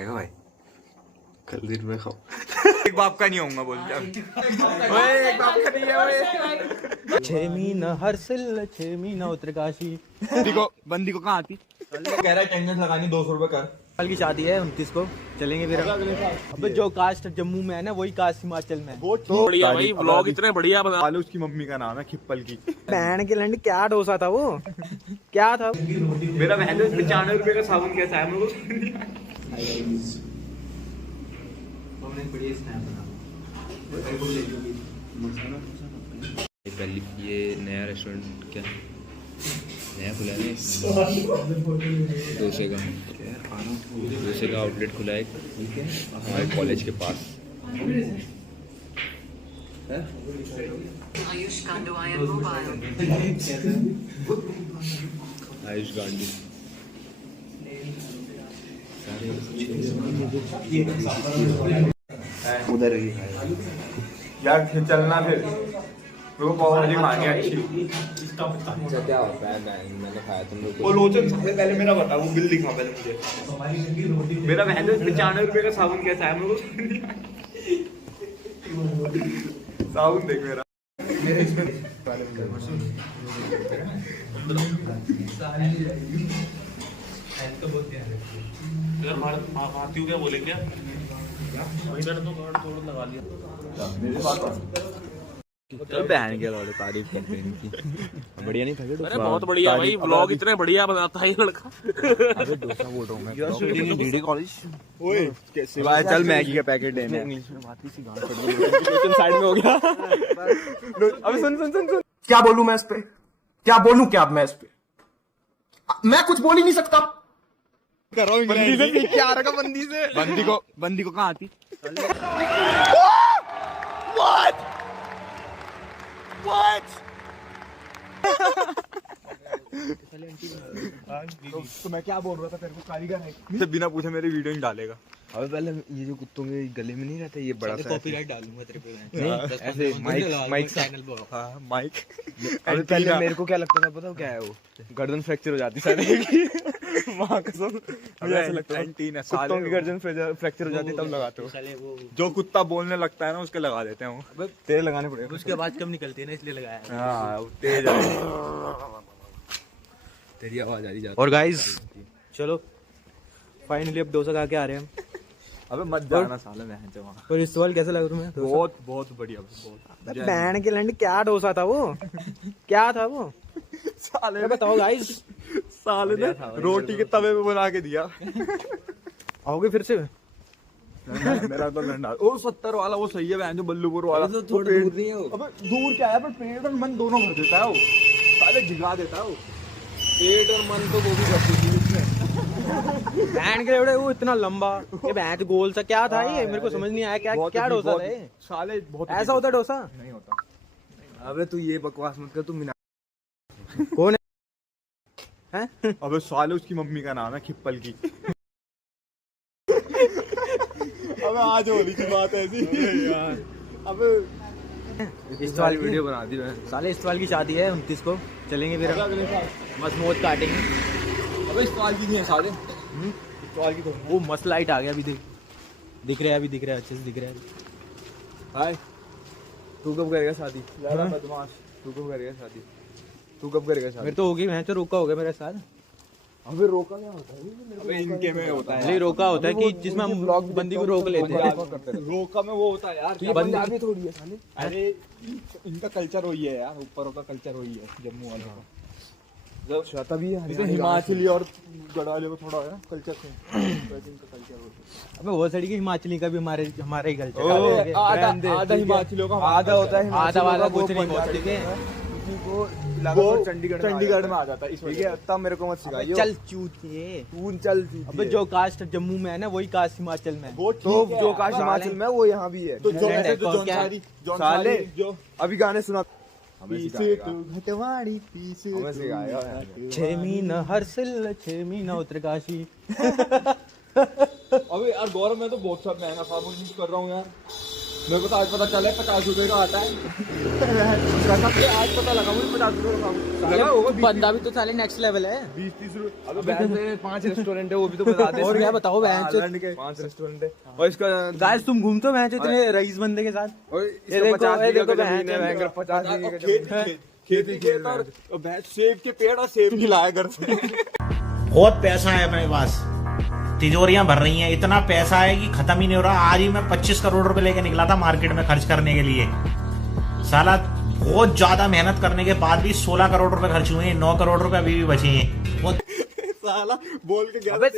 खाएगा भाई, कल दिन में खाओ। एक बाप का नहीं होऊंगा बोल ओए, एक बाप का नहीं है ओए। 6 महीना हर सिल 6 महीना उत्तरकाशी। बंदी को कहाँ आती? कह रहा है टेंशन लगानी 200 रुपए कर। कल की शादी है 29 को, चलेंगे फिर। अबे जो कास्ट जम्मू में है ना वही कास्ट हिमाचल में है। तो बढ़िया भाई, व्लॉग इतने बढ़िया बना। उसकी मम्मी का नाम है खिप्पल की। बहन के लंड क्या डोसा था वो, क्या था? मेरा बहन 95 रुपए का साबुन कैसा है मेरे को। ये नया रेस्टोरेंट क्या नया खुला है, डोसे का आउटलेट खुला है हमारे कॉलेज के पास। आयुष गांडू मोबाइल। आयुष गांधी उधर यार, फिर चलना फिर वो पाव भाजी मांगे अच्छी। क्या होता है मैंने खाया तुम लोग वो लोचन। सबसे पहले मेरा बता, वो बिल दिखा पहले मुझे। मेरा बहन 95 रुपए का साबुन कैसा है मेरे को। साबुन देख मेरा मेरे इसमें भारतीय क्या बोले क्या तो लगा लिया मेरे पास। बहन के लौड़े तारीफ करते हैं इनकी। बढ़िया नहीं था? अरे बहुत बढ़िया भाई, व्लॉग इतने बढ़िया बनाता है ये लड़का। अबे डोसा बोल रहा हूं मैं, डीडी कॉलेज। ओए कैसे भाई, चल मैगी का पैकेट देने। इंग्लिश में बात की गांड पड़ गई, साइड में हो गया। अबे सुन सुन सुन सुन, क्या बोलूं मैं इस पे, क्या बोलूं क्या मैं इस पे, मैं कुछ बोल ही नहीं सकता। करो बंदी से सीख के आ रहा, बंदी से। बंदी को कहाँ आती? What? तो मैं क्या बोल रहा था तेरे को, कारीगर है बिना पूछे मेरी वीडियो नहीं डालेगा। अबे पहले ये जो कुत्तों के गले में नहीं रहता ये बड़ा सा कॉपीराइट डालूंगा तेरे पे। नहीं ऐसे माइक चैनल पे। हां माइक। अबे पहले मेरे को क्या लगता था पता क्या है, वो गर्दन फ्रैक्चर हो जाती साले। मां कसम मुझे ऐसा लगता है एंटीना कुत्तों की गर्दन फ्रैक्चर हो जाती तब लगाते हो। जो कुत्ता बोलने लगता है ना उसके लगा देते हैं वो। तेरे लगाने पड़ेगा, उसके आवाज कम निकलती है ना इसलिए लगाया। हां तेज है तेरी आवाज आ रही जाती। और गाइस चलो फाइनली अब डोसा खा के आ रहे हैं हम। अबे मत जाना साले बहन से वहां। और इस सवाल कैसा लगा तुम्हें? बहुत बहुत बढ़िया बहुत। बहन के लंड क्या डोसा था वो, क्या था वो साले बताओ गाइस। साले ने रोटी के तवे पे बना के दिया। आओगे फिर से? मेरा तो लंडा ओ 70 वाला वो सही है बहन जो बल्लूपुर वाला। तो थोड़ा दूर नहीं है। अबे दूर क्या है, पर पेट और मन दोनों भर देता है वो, साले झिगा देता है वो। पेट और मन तो वो भी भर देती है उसमें। बहन के लिए वो इतना लंबा, ये बहन गोल सा क्या था ये, मेरे को समझ नहीं आया क्या क्या डोसा था ये। साले बहुत ऐसा होता डोसा? नहीं होता। अबे तू ये बकवास मत कर, तू मिना कौन है? अबे साले उसकी मम्मी का नाम है खिप्पल की। अबे आज होली की बात ऐसी यार। अबे इस वाली वीडियो बना दी मैं। साले इस वाल की शादी है 29 को, चलेंगे फिर मस्त मौज काटेंगे। अबे इस वाल की नहीं है साले, इस वाल की तो वो मस्त लाइट आ गया अभी, दिख रहा है, अभी दिख रहा है, अच्छे से दिख रहा है। हाय तू कब करेगा शादी? यार बदमाश, तू कब करेगा शादी? तू कब करेगा शादी? मेरे तो होगी, मैं तो रोका हो गया मेरे साथ। अबे रोका क्या होता है? अबे इनके में होता है, रोका होता है कि जिसमें हम बंदी को रोक लेते हैं। रोका में वो होता है यार, ये पंजाबी थोड़ी है साले। अरे इनका कल्चर वही है यार, ऊपर का कल्चर वही है जम्मू वालों का। तभी हिमाचली और गढ़वाली को थोड़ा है कल्चर से इनका कल्चर होता है। अबे वो सड़ी की हिमाचली का भी हमारा ही कल्चर है। आधा हिमाचलियों का आधा होता है, आधा वाला कुछ नहीं बोलते। ठीक है चंडीगढ़ में आ जाता है, ठीक है तब मेरे को मत सिखाइए। चल चूतिए तू चल। अबे जो कास्ट जम्मू में है ना वही कास्ट हिमाचल में है। तो जो कास्ट हिमाचल में वो यहाँ भी है। तो जो साले जो अभी गाने सुना घटवाड़ी 6 महीना हर सिल 6 महीना उत्तरकाशी। अबे यार गौरव मैं तो बहुत सब महंगा साबुन यूज कर रहा हूँ यार। मेरे को तो आज पता चला 50 रुपए का आता है। आज पता लगा मुझे 50 रुपए का लगा होगा। बंदा भी तो साले नेक्स्ट लेवल है। 20-30 रुपए। अबे बैंक में 5 रेस्टोरेंट है वो भी तो बता दे। और क्या बताओ बैंक हालैंड के 5 रेस्टोरेंट है और इसका गाइस तुम घूमते हो बैंक इतने रईस बंदे के साथ। और ये इसका देखो, 50 ये देखो का बैंक जमीन है है। बैंक 50 का खेती खेत और भैंस सेब के पेड़ और सेब नहीं लाया घर से। बहुत पैसा है मेरे पास, तिजोरियां भर रही हैं, इतना पैसा है कि खत्म ही नहीं हो रहा। आज ही मैं 25 करोड़ रुपए लेके निकला था मार्केट में खर्च करने के लिए। साला बहुत ज्यादा मेहनत करने के बाद भी 16 करोड़ रुपए खर्च हुए हैं, 9 करोड़ रुपए अभी भी बचे हैं। साला बोल के क्या होगा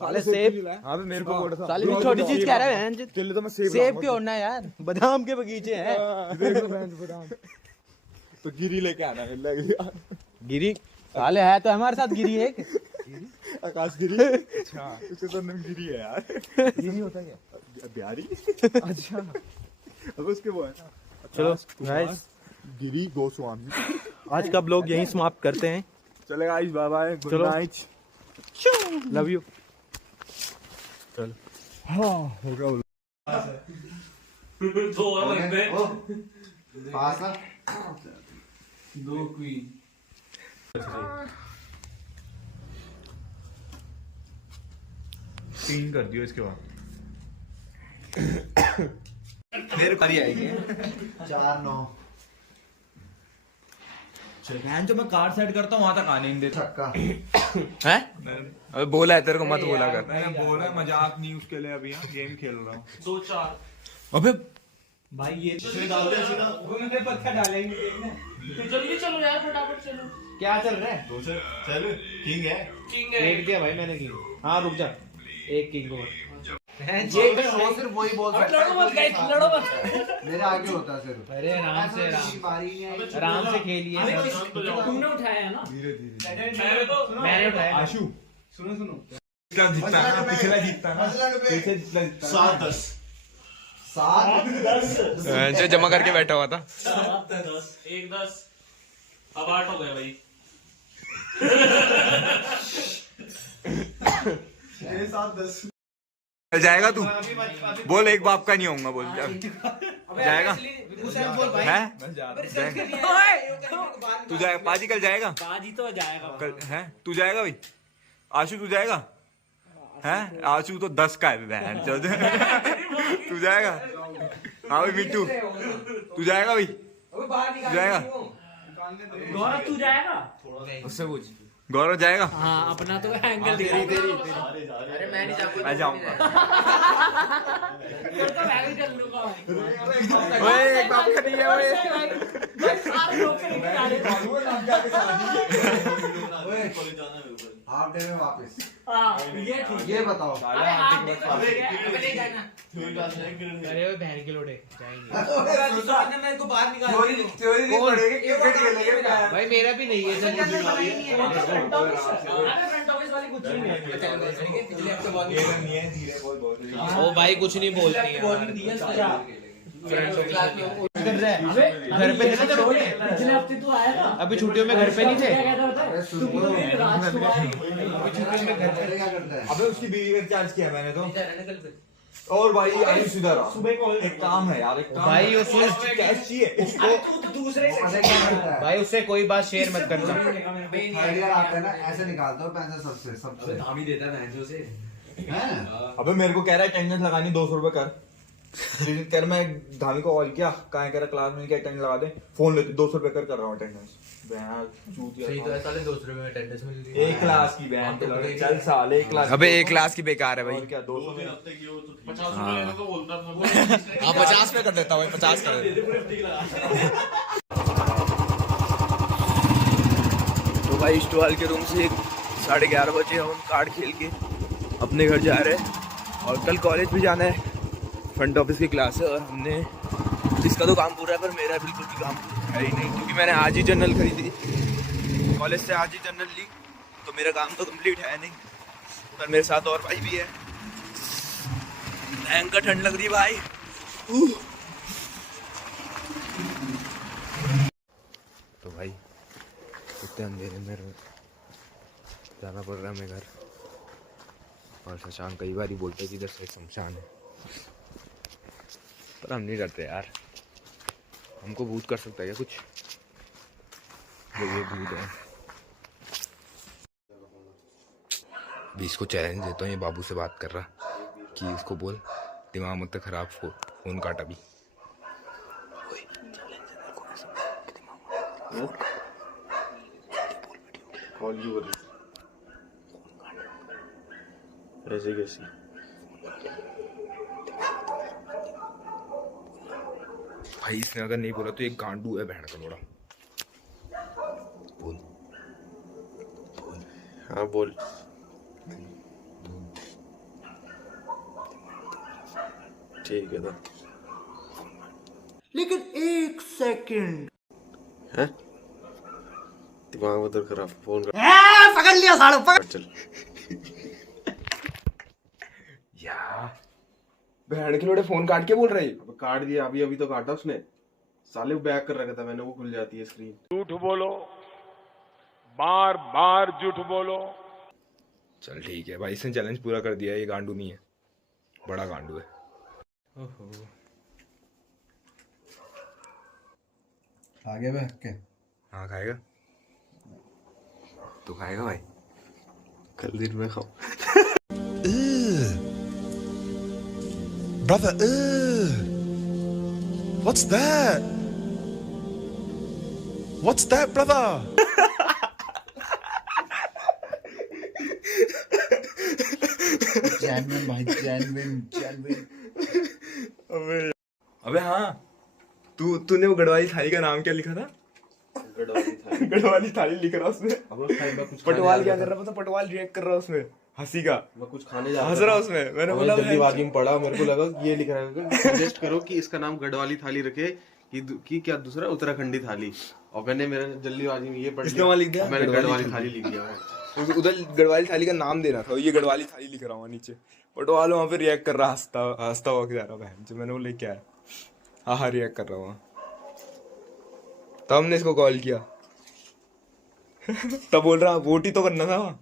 साले सेब। हाँ मेरे को बोल रहा साले भी छोटी चीज कह रहा है बहन। चलो तो मैं सेब सेब क्यों ना यार, बादाम के बगीचे हैं। तो गिरी लेके आना मिल लगेगा। गिरी साले है तो हमारे साथ गिरी है। आकाश गिरी। अच्छा उसका तो नाम गिरी है यार। ये नहीं होता क्या बिहारी? अच्छा अब उसके वो है ना। चलो गाइस गिरी गोस्वामी। आज का ब्लॉग यहीं समाप्त करते हैं। चले गाइस बाय बाय गुड चलो। नाइट। Love you. चल हाँ हो गया। तीन कर दियो इसके बाद मेरे पारी आएगी 4-9 बहन जो मैं कार्ड सेट करता हूँ वहां तक आने नहीं देता। छक्का। हैं? अबे बोला है तेरे को मत बोला कर। मैंने बोला है मजाक नहीं उसके लिए अभी यहाँ गेम खेल रहा हूँ। 2-4 अबे भाई ये तो पत्थर डालेंगे देखना। जल्दी चलो यार फटाफट चलो। क्या चल रहा है? चल किंग है। किंग है। एक दिया भाई मैंने किंग। हाँ रुक जा, एक किंग और। वो सिर्फ वही बोल सकता लड़ो मत गाइस, लड़ो मत। मेरा आगे होता है सिर्फ। अरे आराम से आराम से खेलिए। तुमने उठाया है ना? धीरे धीरे मैंने उठाया। आशु सुनो इसका जीतता ना पिछला जीतता ना पीछे जीतता 7-10 जो जमा करके बैठा हुआ था 1-10 अब 8 हो गया भाई। 6-7-10 जाएगा तू बोल एक बाप का नहीं होऊंगा बोल जाएगा हैं तू जाएगा पाजी कल जाएगा बाजी तो जाएगा। कल है तू जाएगा भाई आशु तू जाएगा हैं आशु तो 10 का है बहन चल तू जाएगा हाँ भाई मिट्टू तू जाएगा भाई तू जाएगा गौरव तू जाएगा? उससे पूछ गौरव जाएगा हाँ अपना तो एंगल दिखा। अरे मैं नहीं जाऊंगा मैं जाऊंगा फिर तो मैं भी चल लूंगा भाई। ओए एक बाप का नहीं है ओए सारे लोग के लेके जा रहे हैं। हाफ डे में वापस। हाँ ये ठीक। ये बताओ अरे हाँ देख अबे ले जाना। अरे वो बहन के लोड़े जाएंगे। मेरे को बाहर निकाल। थ्योरी नहीं पढ़ेगी क्रिकेट खेलेंगे भाई मेरा भी नहीं है। फ्रंट ऑफिस वाली कुछ नहीं है। पिछले हफ्ते बॉल ओ भाई कुछ नहीं बोलती है। घर पे थे ना जब पिछले हफ्ते तू आया था। अभी छुट्टियों में घर पे नहीं थे। क्या करता है अबे उसकी बीवी का रिचार्ज किया मैंने तो और भाई आयुष इधर सुबह को एक काम है यार एक काम भाई उसमें कैश चाहिए इसको दूसरे पता है क्या करता है भाई उससे कोई बात शेयर मत करना। थर्ड ईयर आते हैं ना ऐसे निकालते हो पैसे सबसे सबसे ही देता है भैंसों से। हैं अबे मेरे को कह रहा है अटेंडेंस लगानी 200 रुपए कर कह मैं धामी को कॉल किया कहा कह रहा क्लास में अटेंडेंस लगा दे फोन लेते 200 रुपए कर रहा हूँ अटेंडेंस सही तो है साले 200 रुपए में अटेंडेंस मिल रही है। एक क्लास की बहन चल साल एक क्लास अबे एक क्लास की बेकार है भाई। और क्या 200 में 50 रुपए तो बोलता था। हाँ 50 पे कर देता हूँ 50 कर देता। तो भाई स्टॉल के रूम से 11:30 बजे हम कार्ड खेल के अपने घर जा रहे हैं और कल कॉलेज भी जाना है। फ्रंट ऑफिस की क्लास है और हमने इसका तो काम पूरा है पर मेरा बिल्कुल भी काम है ही नहीं क्योंकि मैंने आज ही जर्नल खरीदी कॉलेज से आज ही जर्नल ली तो मेरा काम तो कंप्लीट है नहीं पर मेरे साथ और भाई भी है। भयंकर ठंड लग रही है भाई। तो भाई इतने अंधेरे में जाना पड़ रहा है मेरे घर और शशांक कई बार ही बोलते कि इधर से शमशान है पर हम नहीं डरते यार, हमको भूत कर सकता है क्या कुछ? ये भूत है। भी इसको चैलेंज देता हूँ, ये बाबू से बात कर रहा कि उसको बोल दिमाग मत खराब, फोन काटा भी। ऐसे कैसी? भाई इसने अगर नहीं बोला तो एक गांडू है बहन का लोड़ा। बोल। हाँ बोल। ठीक है तो। लेकिन एक सेकंड, हैं? दिमाग में तो खराब, फोन कर। पकड़ लिया साड़ू, पकड़। चल। बहन के लोड़े फोन काट के बोल रहे। अब काट दिया, अभी अभी तो काटा उसने। साले वो बैक कर रखा था मैंने, वो खुल जाती है स्क्रीन। झूठ बोलो, बार बार झूठ बोलो। चल ठीक है भाई, इसने चैलेंज पूरा कर दिया। ये गांडू नहीं है, बड़ा गांडू है। ओहो, आगे बैठ के। हाँ खाएगा तो खाएगा भाई। कल दिन में खाओ। Brother, what's that? What's that, brother? Genuine भाई, जेन्युइन। अबे हाँ, तूने वो गढ़वाली थाली का नाम क्या लिखा था? गढ़वाली थाली लिख रहा उसमें। पटवाल क्या कर रहा था? पटवाल रिएक्ट कर रहा उसमें हंसी का। मैं कुछ खाने जा रहा हंस रहा उसमें। मैंने बोला जल्दीबाजी में पढ़ा, मेरे को लगा ये लिख रहा है, सजेस्ट करो कि इसका नाम गढ़वाली थाली रखे कि क्या दूसरा उत्तराखंडी थाली। और मैंने मेरा जल्दीबाजी में ये पढ़ लिया, मैंने गढ़वाली थाली लिख दिया। उधर गढ़वाली थाली का नाम देना था, ये गढ़वाली थाली लिख रहा हूँ नीचे। पटवाल वहाँ पे रिएक्ट कर रहा, हंसता हुआ जा रहा बहन जो। मैंने वो लेके आया, हाँ रिएक्ट कर रहा हूँ। तब हमने इसको कॉल किया। तब बोल रहा वोट ही तो करना था।